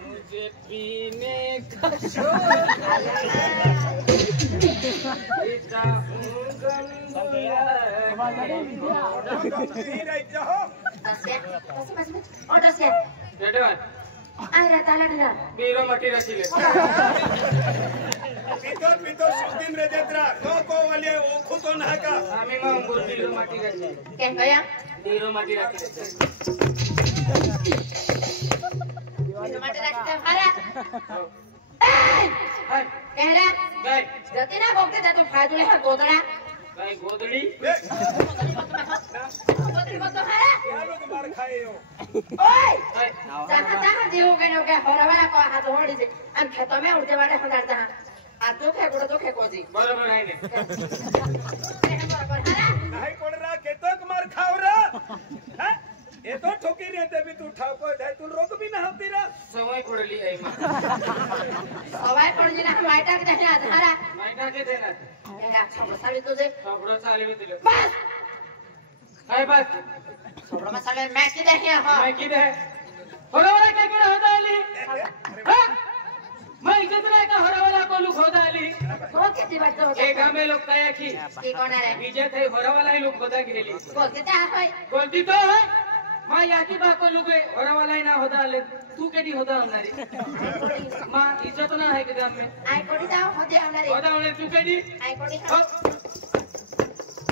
मुझे पीने का शौक बीरो मटी रखिले पितो सुदिन रे जत्रा तो को वाले ओखु तो ना का आमी मा अंगूर बीरो मटी रखिले के गया बीरो मटी रखिले बीरो मटी रखते हरा हाय कहरा गाय जतिना बोलते जा तू फायदुले है गोदड़ा गाय गोदड़ी गोदड़ी मत हरा यारो तो मार खाए हो ओए हाय जहां दियो के हरवाला को हाथ होड़ी से हम खेत में उड़ते वाले हजार जहां आ दुखे गुड़ दुखे कोजी बरोबर आहे ने नहीं पड़ रहा केतक मार खाव रा हैं ए तो ठोकी रहते भी तू ठाको जाय तू रोक भी ना होती रा सवय पडली आहे मा सवाय पडली ना मायटा के देना धारा मायटा के देना एला सब साली तुझे सबडो चालवी दिले बस काय बस सब मसाले मैं की देखिए हां मैं की दे होरावाला काय केला होता आली हां मैं जितना का होरावाला को लुक होता आली तो किती बात हो ए गामे लोग काय की कोण आहे बीजे थे होरावाला ही लोग होता गेली बोलते त्या होय बोलती तो है मां याती बा को लुक होरावाला ही ना होता आले तू केडी होता होणारी मां इज्जत ना है के गाम में आई कोडी जाओ होते होणारे होता होणे तू केडी आई कोडी हो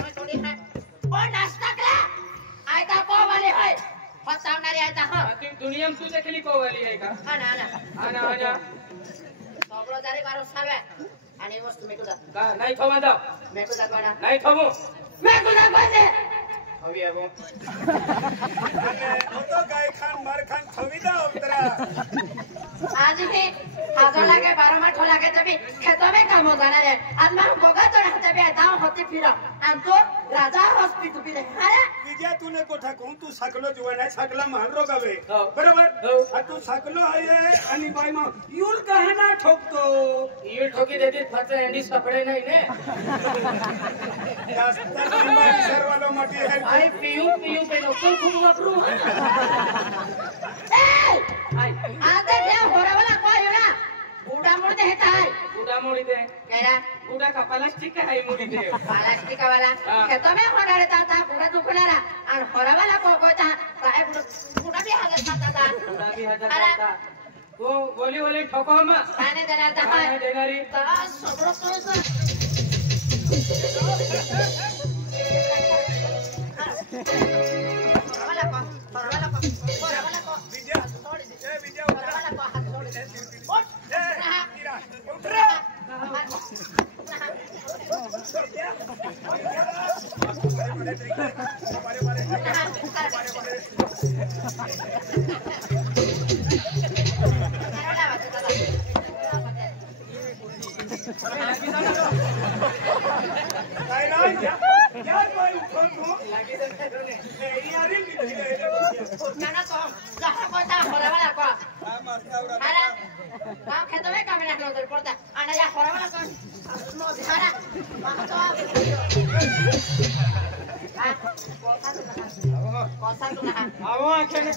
आई कोडी है ओ नाश्ता करा आई ता को वाले होय होता होणारे आई ता हां बाकी दुनिया में तू देखली को वाली है का आना आना आना आना सबलो जारी बारो सालवे आणि वस्तू मेकू जा का नाही थमा जाओ मेकू जा कोणा नाही थमो मेकू जा कोणते हवी आहे वो तो गाय खान मार खान थवी दा उतरा आज भी हाजो लागे 12 माठो लागे तभी खेतों में काम हो जाना है आज मैं गोगा चढ़ाते भी दाव होती फिरो हम तो राजा हॉस्पिटल भी अरे विजय तूने कोठा कहूं तू सकलो जुवाना सकला महान रोगावे हो. बरोबर हो. आ तू सकलो आहे आणि बाई मा यूल कहना ठोकतो ये ठोकी देती फटे हंडी सपड़े नहीं ने जास्त सर्वालो मोठी आहे आई पीयू पे डॉक्टर खूब वापरू ए आई आते क्या होरावाला को येना बुडा मुडते हेताय उडा मोड़ी दे केरा उडा का प्लास्टिक का है मोड़ी दे प्लास्टिक वाला खेतों में होनारे ता बुडा दुखनारा और होरावाला को कोता साहेब बुडा भी हाजर था उडा भी हजार करता वो बोली बोली ठोको हम खाने देना था खाने देनारी ता सबरो कोसा होरावाला को विजय जय विजय होरावाला को हाथ छोड़ दे उठ ए कीरा उठरा बारे बारे काय नाही या बाई उठून तू लगी दे ने यारी ना तो जहां कोता होरावाला को मास्तावरा अरे काम खेतों में काम रखना उधर पड़ता आना या होरावाला को नो दिखाना वहां तो कौसा तू ना आवो आखने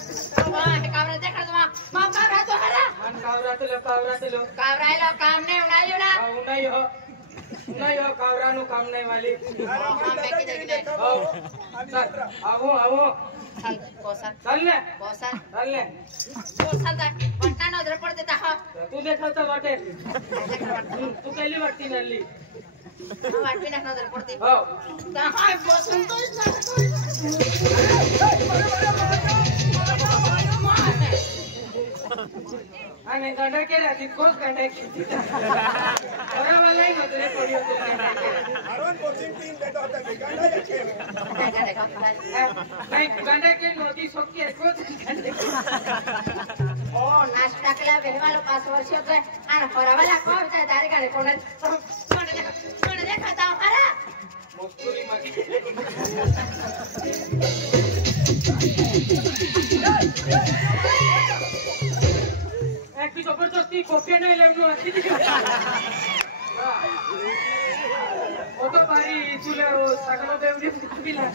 वहां है कावरा देखा तुम मां कावरा तो हरा मन कावरा तो लो कावरा लो काम ने उनायो ना नहीं हो कावरा नु काम नहीं वाली काम में की देखने आओ आओ कौसा चल ले कौसा चल दा पटना न उधर पड़ देता हो तू देखा तो बाटे तू कैली वाटती नल्ली हम आठ बिना न उधर पड़ती हो ता हाय बसन तो आने गंडा के राती कोस गंडा की और वाला ही मत रे पड़ी होती अरुण बॉक्सिंग टीम लेता होता गांडा जाके नहीं गंडा के नोटी सोकी है कोस ओ नाश्ता केला बेहवालो 5 वर्ष होते आणि होरावाला को होता दारी गाडी कोण देखा ता हरा मस्तूरी मत एक भी जबरदस्ती कॉफी नहीं लेवनो अच्छी কত ভারী চুলে ও ছাগল দেউরি বিলা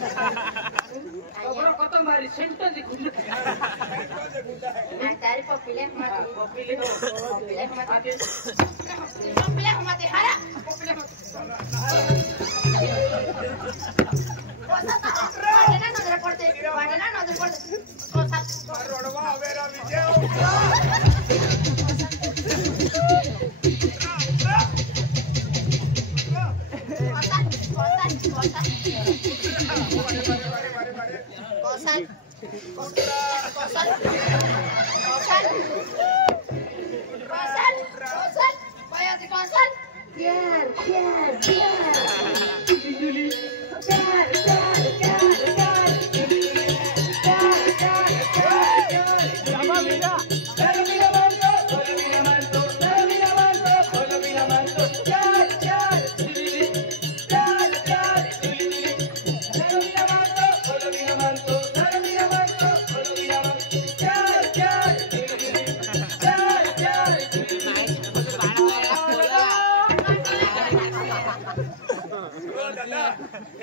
খবর কত ভারী সেন্ট যে খুলে না তারি পপিলে মাটি কপিলে পপিলে মাটি হারা পপিলে वाटना नजर पड़ते रोडवा आवेरा विजय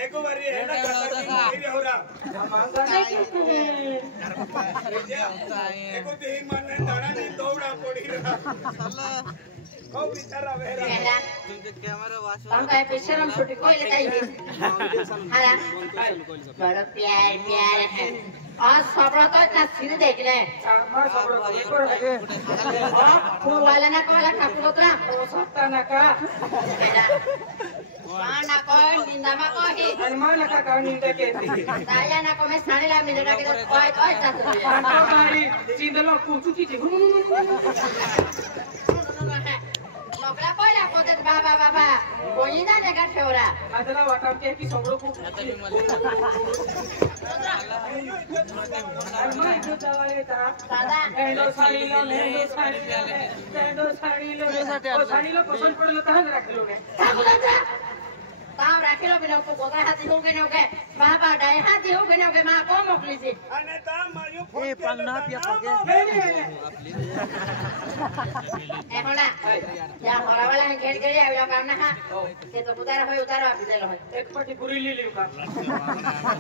एको बारी है ना फिर हो रहा एको देही माने दाना नहीं दौड़ा पड़ी रहा को बिचारा वेरा हम का पेशरम छोटी कोई लेता ही हां बड़ा प्यार है आज सबरा तो इतना सीधे देख ले আমার খবর एको है फूल वाला ना कोला कापुतरा ও সত্তা না কা ना को निंदा मा को ही हनुमान का कानिंदा कहती दाया ना को मैं साने ला मिले ना के ओए ओए तात पांडो मारी चिंदलो कुचुकी थी नोकला पहिला कोते बाबा कोई ना नेगा ठेवरा आदला वाटा के की सगळो को हनुमान जो दवाले ता दादा लेंडो साड़ी लो ओ साड़ी लो पसंद पड़लो ता राखलो ने ठाकुरजा ताव राखिलो बिना को गोगा हाथी हो गने होगे बाबा डाय हाथी हो गने होगे मा को मोकली से अने ता मायो फोन ए पन्ना पिया पके ए होना या हरा वाला है घेर घेर आयो काम ना के तो उतार होय उतार आप दे लो एक पटी पूरी ले लियो का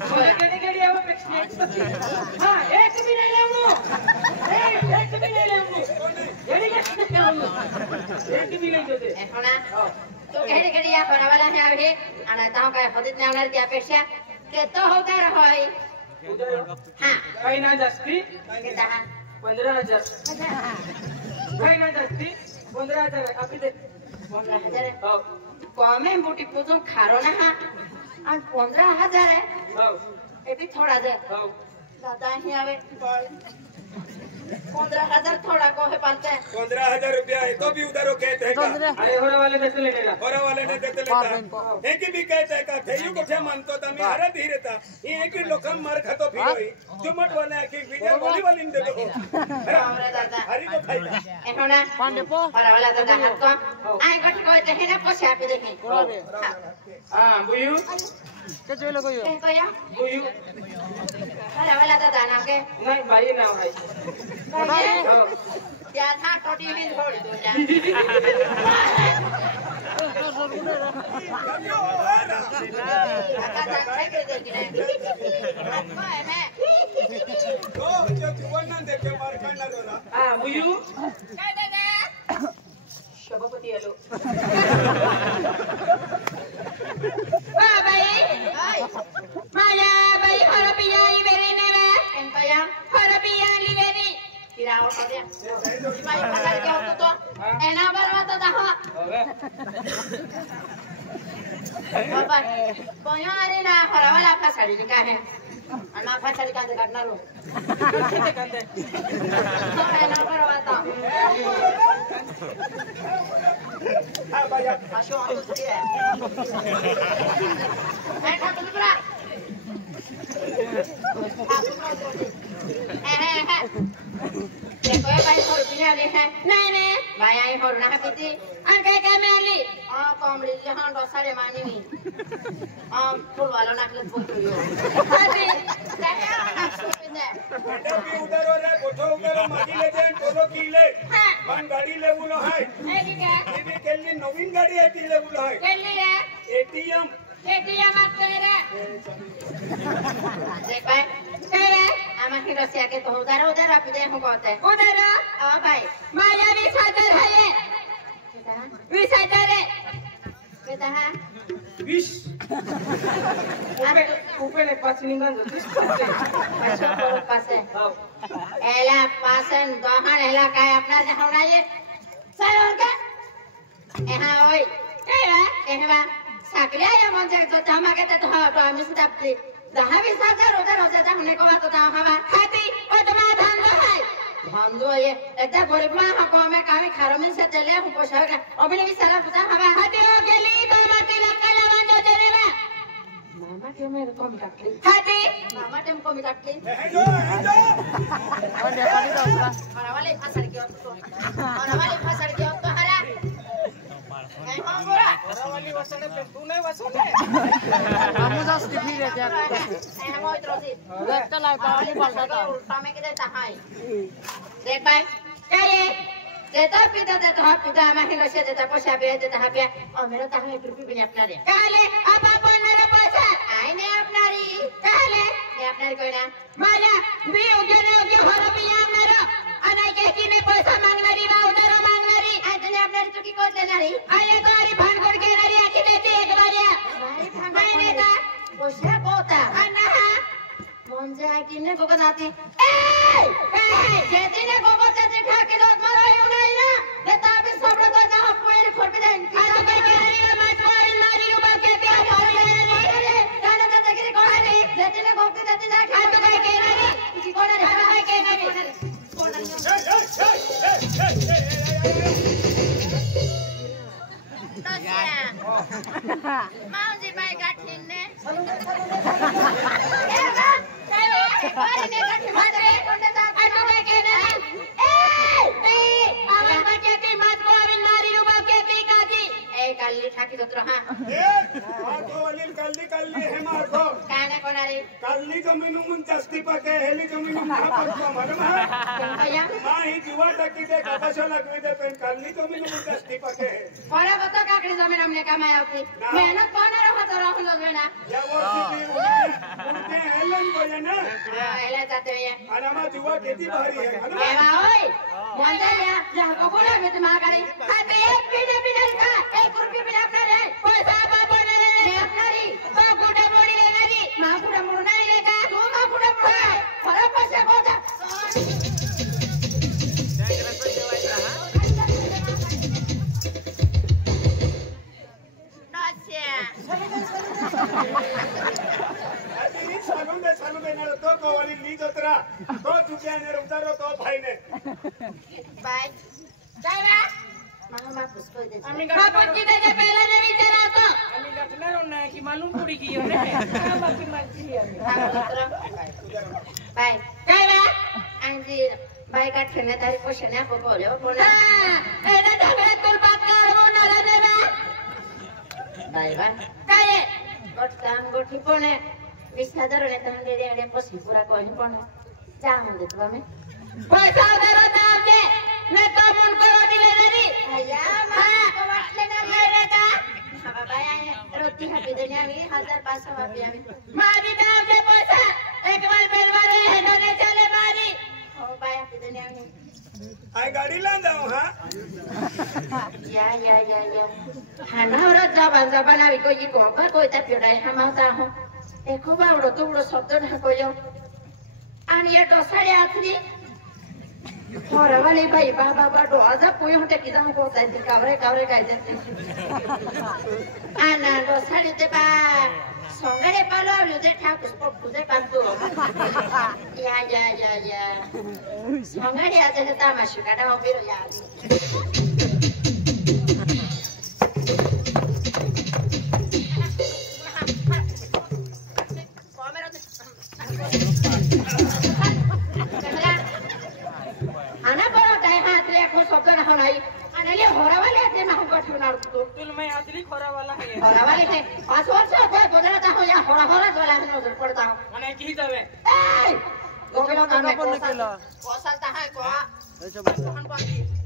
बोले केडी आवे पेक्स हां एक भी नहीं लेऊ एक भी नहीं लेऊ केडी एक भी नहीं देते ए होना तो घेर घेर या हरा वाला है आवे आना ताव का हदित ने आनर की अपेक्षा के तो होता रहोय हां काही ना जास्ती के दहा 15000 काही ना जास्ती 15000 अभी दे 15000 हो कमे मोटी पूजो खारो ना हां और 15000 है हो ये भी थोड़ा दे हो दादा ही आवे 15000 थोड़ा को है पालते 15000 रुपया है तो भी उधर वो कहते हैं का अरे होरा वाले देते लेगा होरा वाले ने देते लेता है कि भी कहते हैं का थेयु को छे मानतो तमी हरा धीरे था ये कि लोकम मार खातो फिर होई जुमट वाला कि विजय वॉलीबॉल इन दे दो अरे दादा हरी को खाइला ए होना पांडे पो और वाला दादा हाथ को आई गट को ते है ना पोछा पे देखे हां बुयू के चलो गयो ए को या बुयू अरे वाला दादा ना के नहीं भाई ना भाई क्या था टोटी में छोड़ दो जा दादा जाके के देखने आपको है तो जो जुवन ना देखे मार खाना रोला हां बुयू क्या दादा सभापति आलो भाई माया भाई हर पियाई मेरे ने वे पया हर पियाली मेरी किराओ कर दिया भाई पकड़ के हो तो एना बरवा तो दहा बाबा कोया अरे ना हर वाला फसाड़ी का है अन्ना फसाड़ी का दे काटना लो तो एना बरवा तो हां भैया आशो आ तो है मैं खा तो पूरा देखो भाई और बिना ले है नहीं भाई आई और ना पीती आ के मैं ली आ कमली ले हां डोसारे मानी हुई फूल वाला नाकले फूल तो यो अरे देखा ना सुपिने बेटा भी उधर हो रे गोठो उधर मागी ले जाए टोलो की ले मन गाड़ी ले बोलो है ए के ये भी के लिए नवीन गाड़ी है ती ले बोलो है के लिए एटीएम एटीएम आप कह रहे देख भाई कह रहे हमारे रसिया के तो उधर उधर आप दे हम कहते हैं उधर ओ भाई माया भी सादर है ये भी सादर है कहता है विश ऊपर ने पास निकल पास है एला पासन दोहन एला काय अपना से होना ये सही और क्या यहाँ ओए कह रहा कहवा साकलिया या मंजे तो तमा कहते तो हाँ तो हम इस दबते जहाँ भी सादर उधर हो जाता हमने को बात तो हवा हैप्पी और तुम्हारा धंधो है धंधो ये एकदम गरीब माँ हमको हमें कामी खारों में से चले हम पोषक है और भी नहीं सारा पुता हवा हैप्पी हो गली तो माटी लगा लगा जो चले ना मामा क्यों मेरे को मिटाती हैप्पी मामा तुम को मिटाती जो और नेपाली तो उसका और वाले फसल की तो हरा kamu just TV deh ya. Kita live kali balda ta. देख भाई क्या ये देता पिता हमारे लोग से देता पैसा भी देता है क्या और मेरा तो हमें रुपये भी नहीं अपना दे कहले अब आप मेरा पैसा आई नहीं अपना री कहले ये अपना री कोई ना माला भी हो गया हो रुपया मेरा अनाई के कि नहीं पैसा मांगना री ना उधर मांगना री आज ने अपना री चुकी कोट लेना री आये तो अरे भान कोट के ना री आखी देती एक बार या मैंने कहा पैसा कोता अन्ना मुझे आखी ने को बनाती जेती ने को बताते ठाके दो मारो यू नहीं ना देता भी सब तो ना पूरे खोल पे जाए आज के नहीं ना माचवाई मारी रुपा के पे और ले रे गाना तो देखरे कौन है जेती ने को देती ना आज तो के नहीं किसी को ना हरा है के नहीं कौन माउजी भाई गाठिन ने कल्ली है मारको काने कोणारी कल्ली जमीन मुन जास्ती पके हेली जमीन मुन पको मरमा भैया मां ही जुवा टकी दे कपासो लगवी दे पेन कल्ली जमीन मुन जास्ती पके कोरा बतो काकड़ी जमीन हमने कमाया अपनी मेहनत कोने रहो तो रहो लोग ना या वो सिटी उनके हेलन को है ना एला जाते हैं अनमा जुवा खेती भारी है एवा ओए मंदा या या को बोला में दिमाग करे खाते एक बिना बिना का 1 रुपया बिना अपना रे पैसा बाबा ने अपना री तो गुडा मोड़ी लेना री मां गुडा मोड़ना री लेगा तू मां गुडा मोड़ा फरा पैसा कोता सालून दे ना तो कोवाली ली जोतरा तो चुकिया ने उतारो तो भाई ने बाय जावा मामा पुष्प दे आम्ही बापची दे पहले ने विचारा तो आम्ही गटणार नाही की मालूम पुडी की रे बाकी मारती बाय जावा अंजी बाय का ठेने तारी पोषण आपको बोले बोला एने ढगले तुल बात कर वो ना रे बा बाय बाय काय गोटांग गोठी पोने विस्तार रे तंदे रे पोसी पूरा कोई पण जा हम दे तुम्हें पैसा दरो दाम दे मैं तो मन को रोटी ले रे भैया मां को वाट लेना रे का बाबा आए रोटी हाथी देने आवी 1500 रुपया में मारी दाम दे पैसा एक बार बेलवारे है दोने चले मारी ओ भाई हाथी देने आवी आई गाड़ी ला जाऊं हां या हाना और जबान आवी कोई को कोई ता पिड़ाई हम आता हो देखो बावड़ो तो बड़ो शब्द ना कोयो आणि ये डोसाळे आथरी होरवाले भाई बाबा डोजा पोय होते की जाऊ को ताई कावरे काय देते आना डोसाळे ते बा संगरे पालो युदे ठाकुर को पुजे कांतो या संगरे आज हे तमाशा काढा बिरो या आना बरो काय हात रे को शब्द ना होनाई आणले होरावाले ते ना को ठेवणार तू तुल मैं आदली खोरा वाला है होरावाले ते 5 वर्ष होय गोदराता हो या होरा वाला नजर पडता आणि की जावे ए गोगलो काम पण केलं कोसाल ता हाय को त्याच्या बस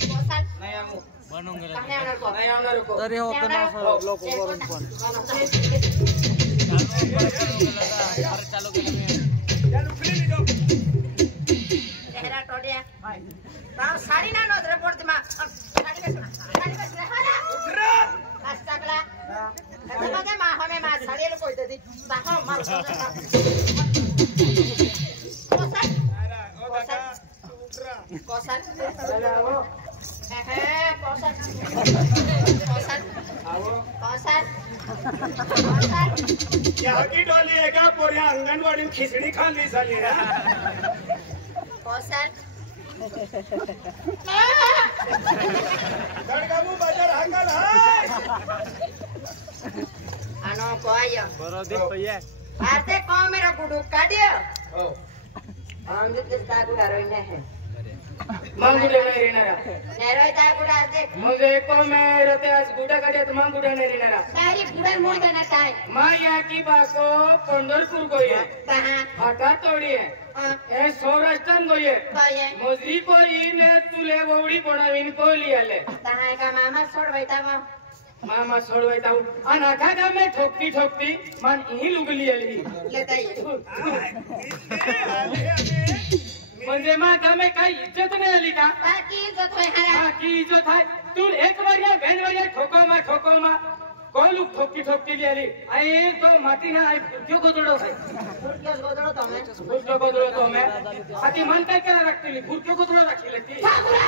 कोसाल नाही आमू Kami ang narko. नाही आवणार को तरी होतं ना असं लोक करून पण चालू केलं मी ચાલો ફ્રી લીધો Tehra todia. Tahu sari na no report ma. Sari besna. Hala. ઉતરા Astagla. Kata bade ma hame ma sari lo koi dedi. Tahu mar. Kosan. આરા ઓ કાકા ઉતરા Kosan. આવો Kosan. Kosan. આવો Kosan. Kosan. यहाँ की डोली है क्या पोरिया आंगनवाड़ी में खिचड़ी खा ली साली है Kosan. गड़गाबू बाजार हंगल है Ano ko ayo. बरं दे भैया Arte ko mera kudu kadio. हो Ang dito sa kuda roina hai. मांगुडे नाही येणारा Neroi ta kuda arte. मग एको मे रते आज गुडा काढ्यात मांगुडा नाही येणारा Tari kuda mo na tai. मा या की बाको पंढरपूर गोई है Taha. फाटा तोडी है ए सौराष्ट्रान गोई है Koye. मोजरी को इने तुले ववडी बनावीन कोली आले Taha ka mama sor baita ma. मामा सोडवायता आणि आखा का मैं ठोकती ठोकती मान ही लुगली आली Letai. म्हणजे मा का मैं काही इज्जत नाही आली का Baki jo thoi hara. बाकी इज्जत आहे तू एक वर्या भेन वर्या ठोको मा कोलू ठोकती ठोकती आली आणि तो माती ना क्यों गोदडो आहे Purkyo godoro tome. भुरक्यो गोदडो तो मैं आती मन काय करा राखली भुरक्यो गोदडो राखली ती Sakura.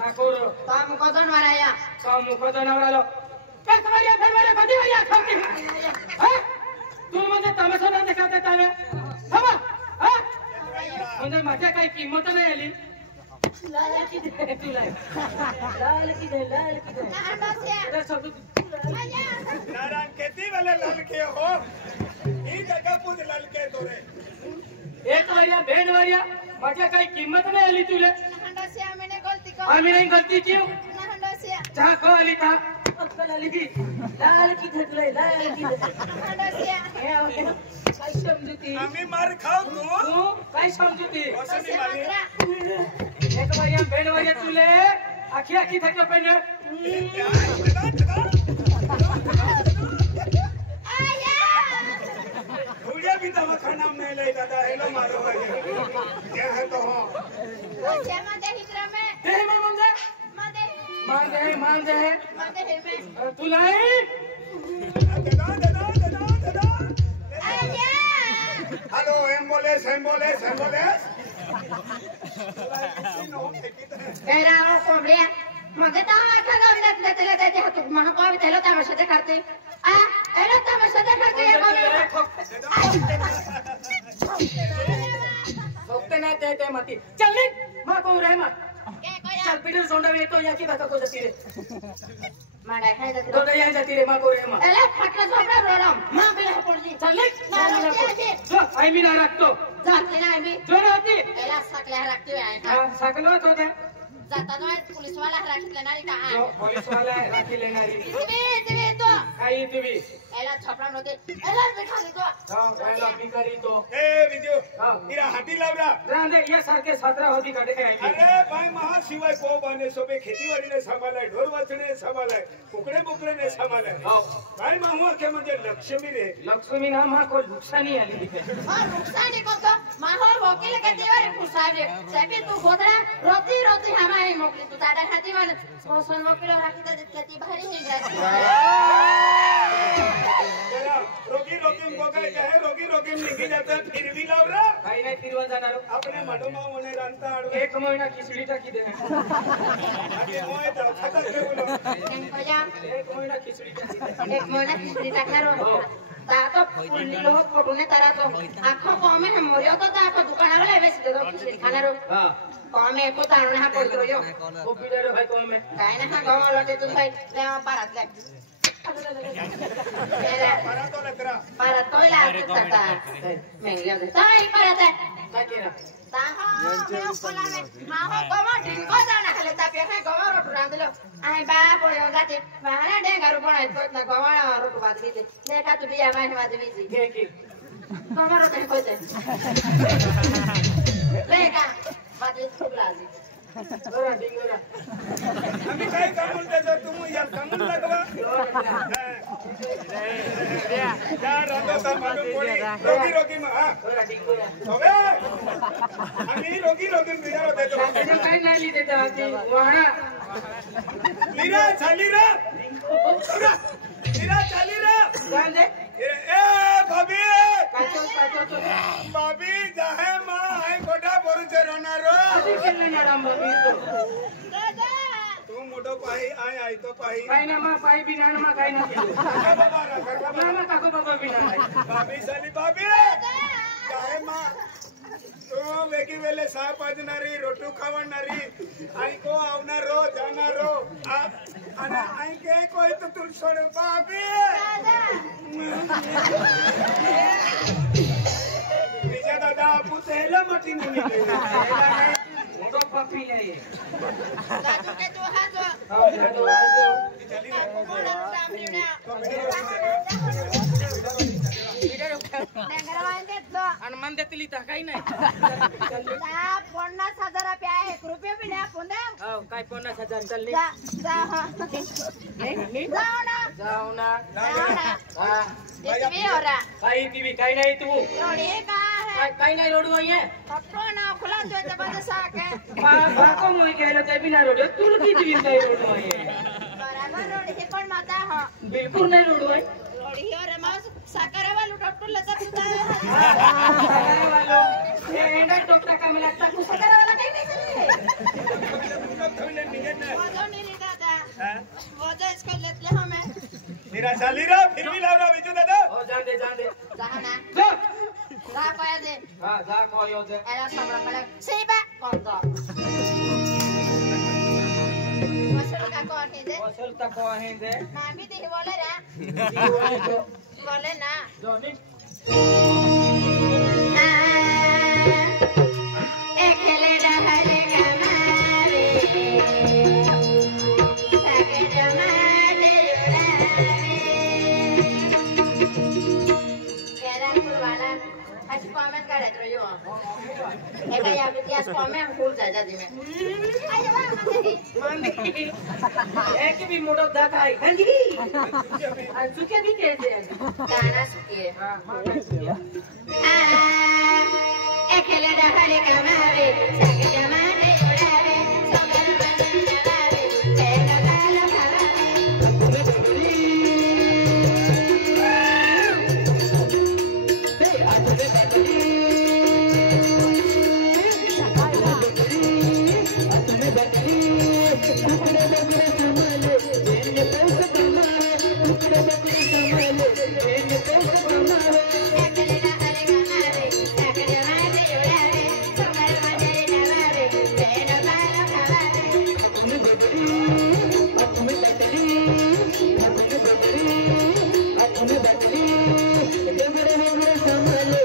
Thakur Tom kodon waraya. का मुख नवरालो एक वर्या भेन वर्या कधी वर्या ठोकती हा तू म्हणजे तमाशा नाही देखाते तावे थांबा हा म्हणजे माझ्या काही किंमत नाही आली Lala ki de. तुला Lala ki de. Nahanda se. अरे सब Aya. नारायण खेती वाले ललके हो ही जगह पूज ललके तोरे एक वर्या भेंड वर्या माझ्या काही किंमत नाही आली तुले Nahanda se amene golti ko. आम्ही नाही गलती की Nahanda se. चहा को आली था अक्कल आली की लाल की धरले लाल की Nahanda se. काय समजूती आम्ही मार खाऊ तू तू काय समजूती असली माली एक वर्या भेंड वर्या तुले आखी आखी थके पण Aya. भूलिया भी दवाखाना में ले दादा हेलो मारो ये है तो हो Oche mande hitra me. ते मग म्हणजे Mande. मांगे है Mande heme. तुला दादा Aya. Hello ambulance Era o combria. Mande ta ka na lete hatu maha ko vitelo tamasha dekhate. Ela tamasha dekhate ye ko. ठोकते नाही ते माती चल निघ मा को रे मा Ke koya. चल पिढी सोंडा येतो याची बाका को जाती रे Manda khai da. दोडा या जाती रे मा को रे मा Ela phatla sobra roram. Ma bila porji. चल निघ जो आई मी ना राखतो Jatli na ami. जो ना होती Ela sakla rakti hai. साकलो होते Jata no पुलिस वाला rakitla nari ka. जो पोलीस वाला राखी लेणारी Tibe to. काही तुम्ही Ela chopra note. Ela dekhali to. पहिला भिकारी तो ए विजू इरा हाटी लावरा रांदे या सारखे 17 होती काढे काय अरे भाई महाशिवाय को बाने सोबे खेतीवाडी ने सांभाळाय ढोर वाचणे सांभाळाय कुकडे बुकडे ने सांभाळाय भाई माहू के म्हणजे लक्ष्मी रे लक्ष्मी ना मा को नुकसानी आली Ha ruksani ko to. Mahor vokile ke diware pusabe. Sabi tu godra roti hamai mokli tu tada khati man. Moson mokilo rakita detkati bhari hi jati. जरा रोगी बघाय काय रोगी निघी जातात फिर भी लावरा काही नाही फिरवून जाणार अपने मडोमा मने रांता आडवे एक महिना खिचडी टाकी दे आगे होय ता खाता के बोलो Koya एक महिना खिचडी टाकी दे ek mola kisri takaro. Ta to pulni loho podune tara to. Akho kome he morio to ta akho dukana wala besi de do kisri khanaro. हा Kome ko tarune ha podro yo. खूप बिडार भाई कोण में Kai na ha gawa lote tu sai le parat le. para तो Lakra Para to la tata. Menglio de tai para te. काय केला Taha me kola me. Maho komo din ko dana khale ta pe khai gawa ro randilo. Ai ba polio gati. Bahana de garu bona ko na gawa ro badri de. Ne ka tu biya mai badri ji. घे की Gawa ro te ko te. Le ka badri tu blazi. बरं डिंगोरा आम्ही काय कामून त्याचं तुम्ही या कामून लागवा त्या राहतो मालूम पडी रोगी हा आम्ही रोगी बिचारो देतो काय नाही लिहिते त्या वाहना लीरा चाली रा लीरा चाली रा जान दे ए भाभी काचो भाभी जाहे मां आहे कोठा पोरुचे रोनारो कधी केले ना राम बाबी तू मोठो पाही आय तो पाही काय ना मा पाय बिना मा काय ना काका बाबा रा काका मामा काको बाबा बिना भाभी साली भाभी जाहे मां तू वेगी वेले सहा पाजणारी रोटू खावणारी आईको आवणारो जाणारो आणि आईके कोई तो तुल सोड भाभी विजय दादा आपू तेला मटी नहीं मोठो पप्पी आहे दादू के तू हाजो चली कोणा सामरीना नेंगरवान देतो आणि मन देतली तर काही नाही 50,000 रुपये आहे रुपये बी नाही आपण हो काय 50,000 चालली जाऊ ना हा इसमें हो रहा काही टीव्ही काही नाही तू रोडी का है काही नाही रोड आहे पप्पो ना खुला तो ते बंद साके बाको मोई केलं ते बिना रोड तुला किती वीज नाही रोड आहे बराबर रोडी हे पण माता हो बिलकुल नाही रोड आहे रोडी हो रे मास साकरे वालू डॉक्टर लता सुद्धा वालो हे एंडा टोकटा का मला लागता कुठे करायला काही नाही थोड़े निकल ना वजो नहीं दादा हां वजो इसको लेते हमें लीरा चाली रा फिर भी लावरा विजू दादा हो जान दे जाना जा जा पाया दे हा जा कोयो दे एला सबरा कले सेबा कोंदो वसल का कोन दे वसल तक आहे दे मामी दे बोले रे बोले ना जोनी एकले रहले कमावे सगे जमाले केरमपुर वाला आज कमेंट करत रहियो एका या विद्यास कमेंट फुल जाजा दिमे आय बा मामी एक भी मोठो दात आहे हंगी आणि चुके भी के दे ताना सुकिए हा एकले रहले कमावे सगे जमाले उड़ावे सगर बदन लगावे तेरा लाल खरावे एकले रहले कमावे सगे जमाले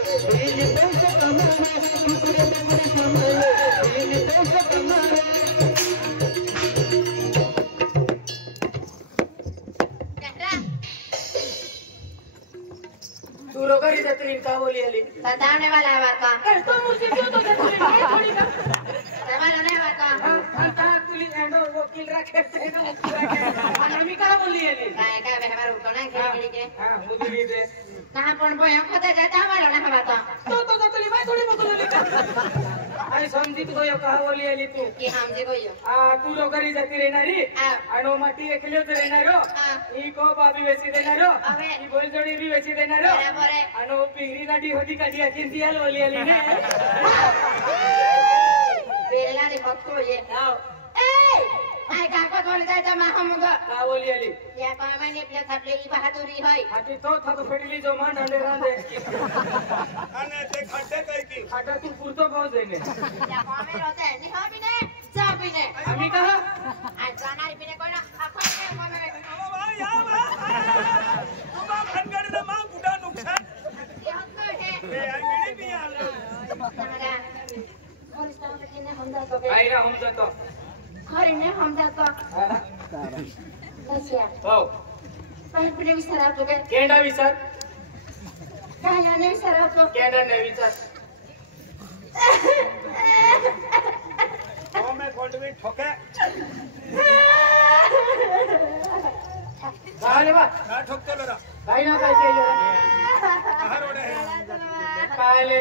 उड़ावे सगर बदन लगावे तेरा लाल खरावे कहता तू रोगरी जाते का बोली आली बताने वाला है बात का तो मुझे क्यों तो थोड़ी का जमाना नहीं बात का आता तुली एंडो वकील रखे थे ना आम्ही का बोली आली काय काय बे हमारे उठो ना खेड़ी के हां उधरी दे कहां पण बोय खोदा जाता वाला ना बात तो तुली मैं थोड़ी बोली आई समझी तो यो का बोली आली तू कि हम जे गयो तू रोगरी जाती रहणारी आणि माटी एकले देणारो ई को बाबी वेची देणारो अबे ई बोलजोडी बी वेची देणारो बराबर है आणि पिंगरी नाटी होती काढी आखीन ती आल बोली आली ने बेला रे भक्तो ये ए आई का को बोल जाता मा हमगो का बोली आली या काय माने आपल्या थापले ई बहादुरी होय हाती तो थक फेडली जो मान अंडे रांदे आणि ते खड्डे काय की आता तू पुरतो पाऊस देणे या कामे होते नि हो बिने जा बिने आम्ही कहा आ जाणार बिने कोण आपण काय कोण या तुमा खनगड मा कुठा नुकसान ये हक्क है ते अंगडी बी आलो हमारा और इस तरह के ने हम जातो के आई ना हम जातो खरे ने हम जातो कशा हो पण पुढे विचारतो के केंडा विचार काय ने विचारतो केंडा ने विचार ओ मैं कोंडवी ठोके आले बा ठोकतो रा काही ना काय केलं आहार ओढे काय आले